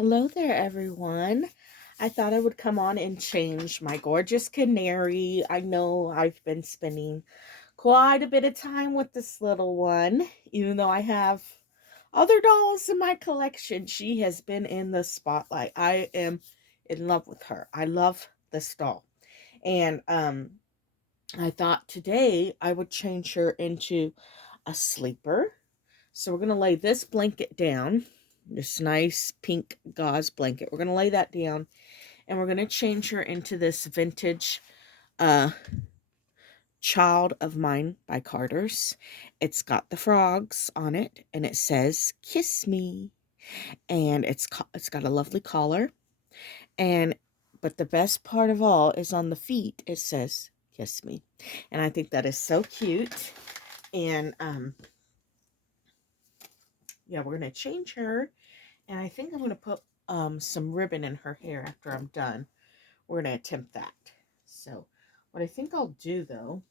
Hello there, everyone. I thought I would come on and change my gorgeous canary. I know I've been spending quite a bit of time with this little one, even though I have other dolls in my collection. She has been in the spotlight. I am in love with her. I love this doll. And I thought today I would change her into a sleeper. So we're going to lay this blanket down, this nice pink gauze blanket. We're going to lay that down and we're going to change her into this vintage uh, Child of Mine by Carter's. It's got the frogs on it and it says, "Kiss me." And it's got a lovely collar. And but the best part of all is on the feet, it says, "Kiss me." And I think that is so cute. And yeah, we're going to change her. And I think I'm going to put some ribbon in her hair after I'm done. We're going to attempt that. So what I think I'll do, though,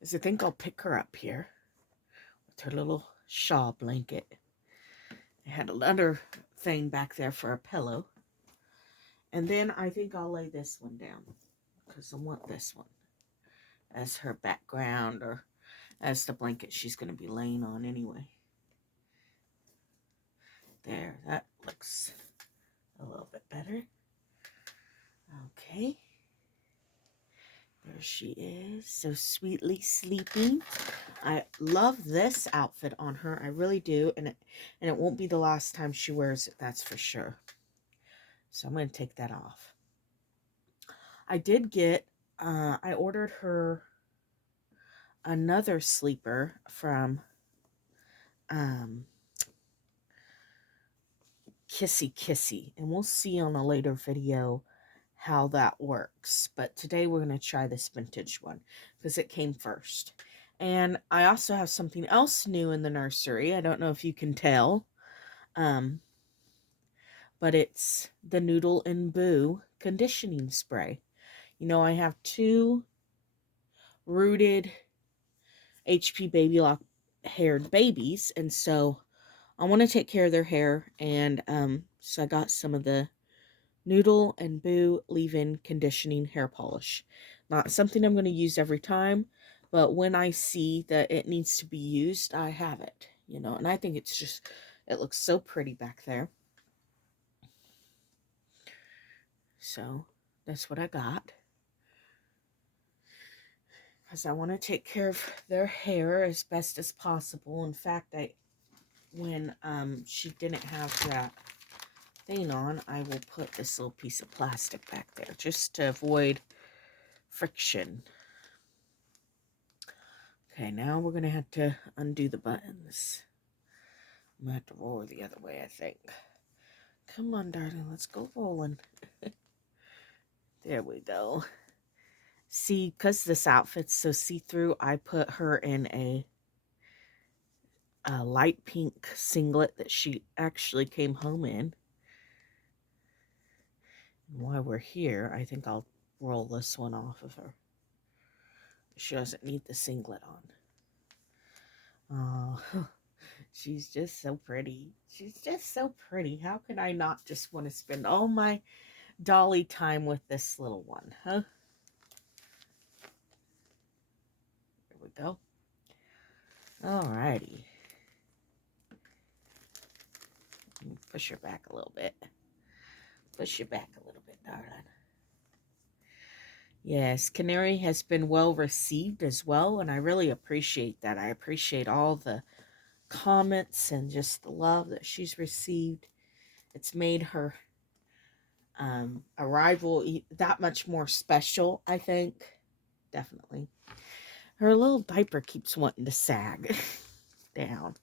is I think I'll pick her up here with her little shawl blanket. I had another thing back there for a pillow. And then I think I'll lay this one down because I want this one as her background or as the blanket she's going to be laying on anyway. There, that looks a little bit better. Okay. There she is, so sweetly sleeping. I love this outfit on her. I really do. And it won't be the last time she wears it, that's for sure. So I'm going to take that off. I did get, I ordered her another sleeper from Kissy Kissy. And we'll see on a later video how that works. But today we're going to try this vintage one because it came first. And I also have something else new in the nursery. I don't know if you can tell. But it's the Noodle and Boo conditioning spray. You know, I have two rooted HP Baby Lock haired babies. And so I want to take care of their hair. And so I got some of the Noodle and Boo leave-in conditioning hair polish. Not something I'm going to use every time, but when I see that it needs to be used, I have it, you know, and I think it's just, it looks so pretty back there. So that's what I got. Because I want to take care of their hair as best as possible. In fact, when she didn't have that thing on, I will put this little piece of plastic back there just to avoid friction. Okay, now we're going to have to undo the buttons. I'm going to have to roll her the other way, I think. Come on, darling, let's go rolling. There we go. See, because this outfit's so see-through, I put her in a light pink singlet that she actually came home in. And while we're here, I think I'll roll this one off of her. She doesn't need the singlet on. Oh, she's just so pretty. She's just so pretty. How can I not just want to spend all my dolly time with this little one, huh? There we go. Alrighty. Push her back a little bit. Push you back a little bit, darling. Yes, Canary has been well received as well, and I really appreciate that. I appreciate all the comments and just the love that she's received. It's made her arrival that much more special, I think. Definitely. Her little diaper keeps wanting to sag down.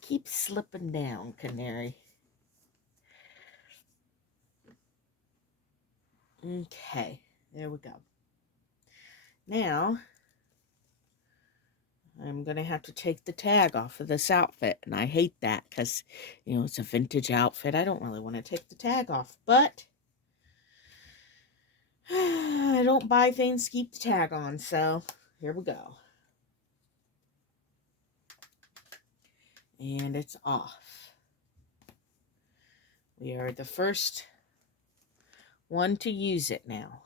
Keeps slipping down, Canary. Okay, there we go. Now, I'm going to have to take the tag off of this outfit, and I hate that because, you know, it's a vintage outfit. I don't really want to take the tag off, but I don't buy things to keep the tag on, so here we go. And it's off. We are the first one to use it now.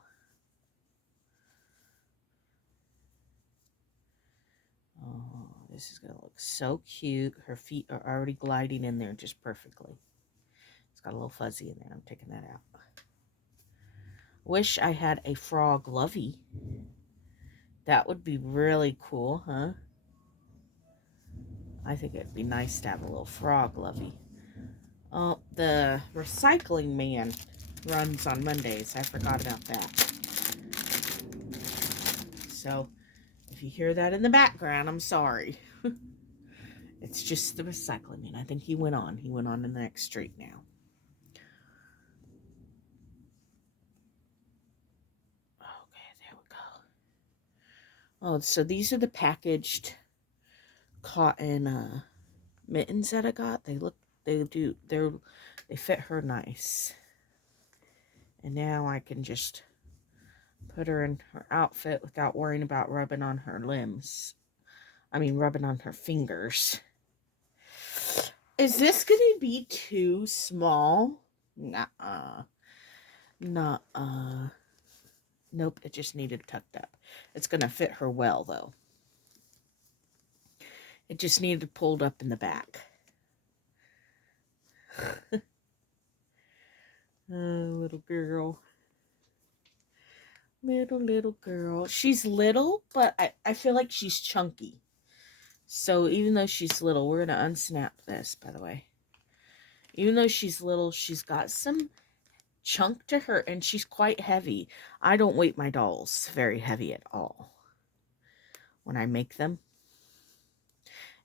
Oh, this is going to look so cute. Her feet are already gliding in there just perfectly. It's got a little fuzzy in there. I'm taking that out. Wish I had a frog lovey. That would be really cool, huh? I think it'd be nice to have a little frog lovey. Oh, the recycling man runs on Mondays. I forgot about that. So, if you hear that in the background, I'm sorry. It's just the recycling man. I think he went on. He went on in the next street now. Okay, there we go. Oh, so these are the packaged cotton mittens that I got. They fit her nice. And now I can just put her in her outfit without worrying about rubbing on her limbs. I mean, rubbing on her fingers. Is this going to be too small? Nuh-uh. Nuh-uh. Nope, it just needed tucked up. It's going to fit her well, though. It just needed pulled up in the back. Oh, little girl. Little girl. She's little, but I feel like she's chunky. So even though she's little, we're going to unsnap this, by the way. Even though she's little, she's got some chunk to her, and she's quite heavy. I don't weight my dolls very heavy at all when I make them.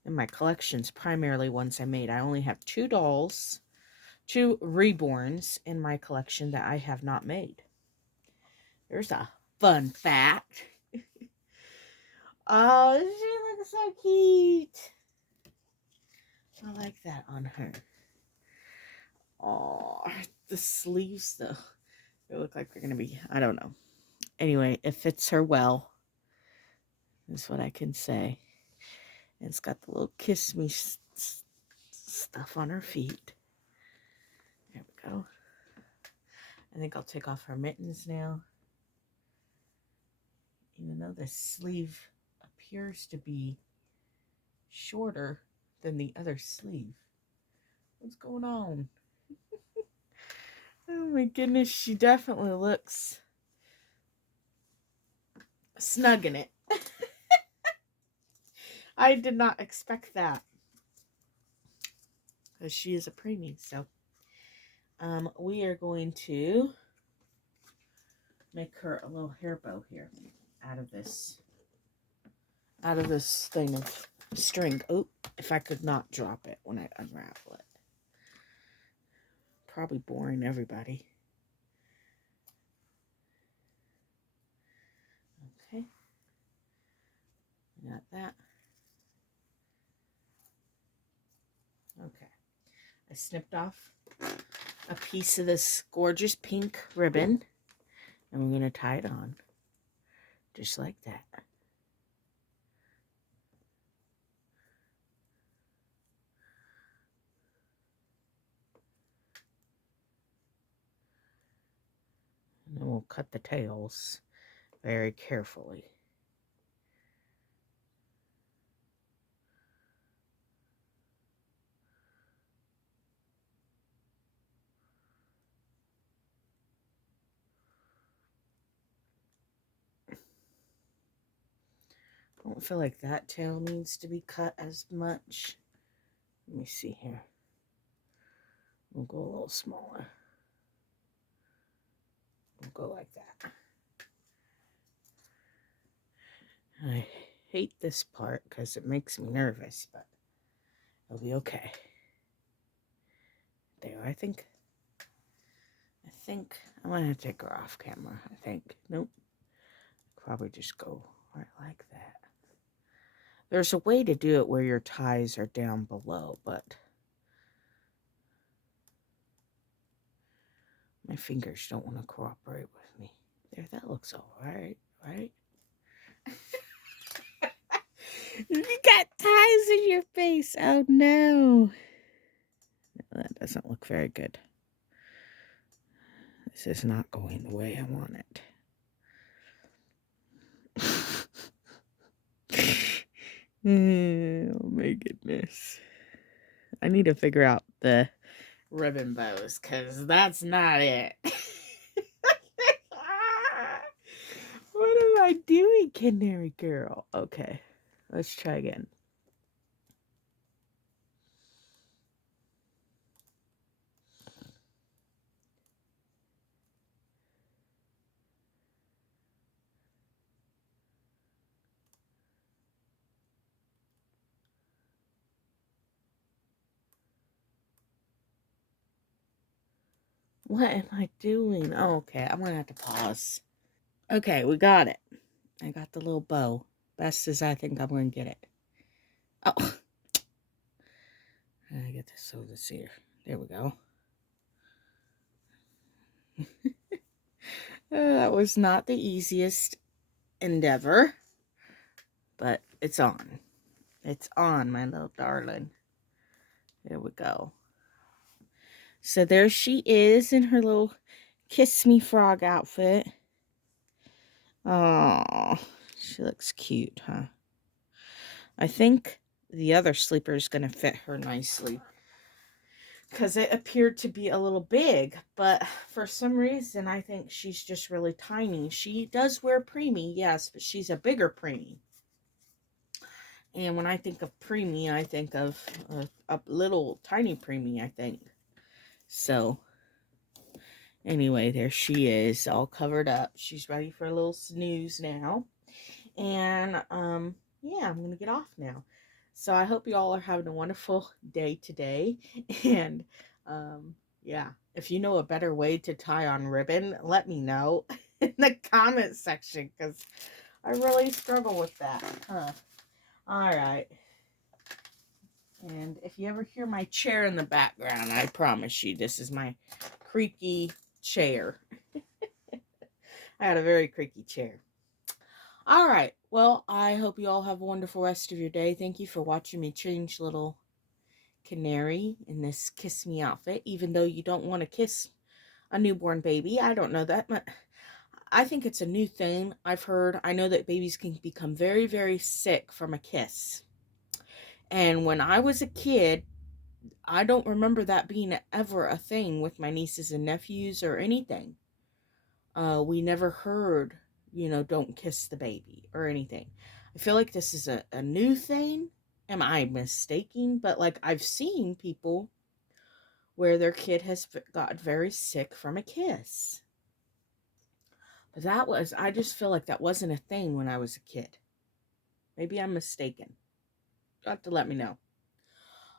And my collection's primarily ones I made. I only have 2 dolls, 2 reborns in my collection that I have not made. There's a fun fact. Oh, she looks so cute. I like that on her. Oh, the sleeves, though. They look like they're going to be, I don't know. Anyway, it fits her well. That's what I can say. And it's got the little kiss me stuff on her feet. There we go. I think I'll take off her mittens now. Even though the sleeve appears to be shorter than the other sleeve. What's going on? Oh my goodness, she definitely looks snug in it. I did not expect that. Because she is a preemie, so we are going to make her a little hair bow here out of this thing of string. Oh, if I could not drop it when I unravel it. Probably boring everybody. Okay. Got that. Okay. I snipped off a piece of this gorgeous pink ribbon, and we're going to tie it on just like that. And then we'll cut the tails very carefully. I don't feel like that tail needs to be cut as much. Let me see here. We'll go a little smaller. We'll go like that. I hate this part because it makes me nervous, but it'll be okay. There, I think I'm going to take her off camera, I think. Nope. Probably just go right like that. There's a way to do it where your ties are down below, but my fingers don't want to cooperate with me. There, that looks all right, right? You got ties in your face. Oh, no. That doesn't look very good. This is not going the way I want it. Oh my goodness. I need to figure out the ribbon bows because that's not it. What am I doing, Canary Girl? Okay, let's try again. What am I doing? Oh, okay, I'm gonna have to pause. Okay, we got it. I got the little bow. Best as I think I'm gonna get it. Oh, I get this over here. There we go. That was not the easiest endeavor, but it's on. It's on, my little darling. There we go. So there she is in her little kiss me frog outfit. Oh, she looks cute, huh? I think the other sleeper is going to fit her nicely because it appeared to be a little big, but for some reason I think she's just really tiny. She does wear preemie, yes, but she's a bigger preemie. And when I think of preemie, I think of a little tiny preemie, I think. So, anyway, there she is, all covered up. She's ready for a little snooze now. And, yeah, I'm going to get off now. So, I hope you all are having a wonderful day today. And, yeah, if you know a better way to tie on ribbon, let me know in the comment section, because I really struggle with that. All right. And if you ever hear my chair in the background, I promise you, this is my creaky chair. I had a very creaky chair. All right. Well, I hope you all have a wonderful rest of your day. Thank you for watching me change little Canary in this kiss me outfit, even though you don't want to kiss a newborn baby. I don't know that, but I think it's a new thing I've heard. I know that babies can become very, very sick from a kiss. And when I was a kid, I don't remember that being ever a thing with my nieces and nephews or anything. We never heard, don't kiss the baby or anything. I feel like this is a new thing. Am I mistaken? But like I've seen people where their kid has got very sick from a kiss. But I just feel like that wasn't a thing when I was a kid. Maybe I'm mistaken. You'll have to let me know.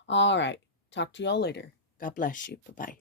All right. Talk to y'all later. God bless you. Bye-bye.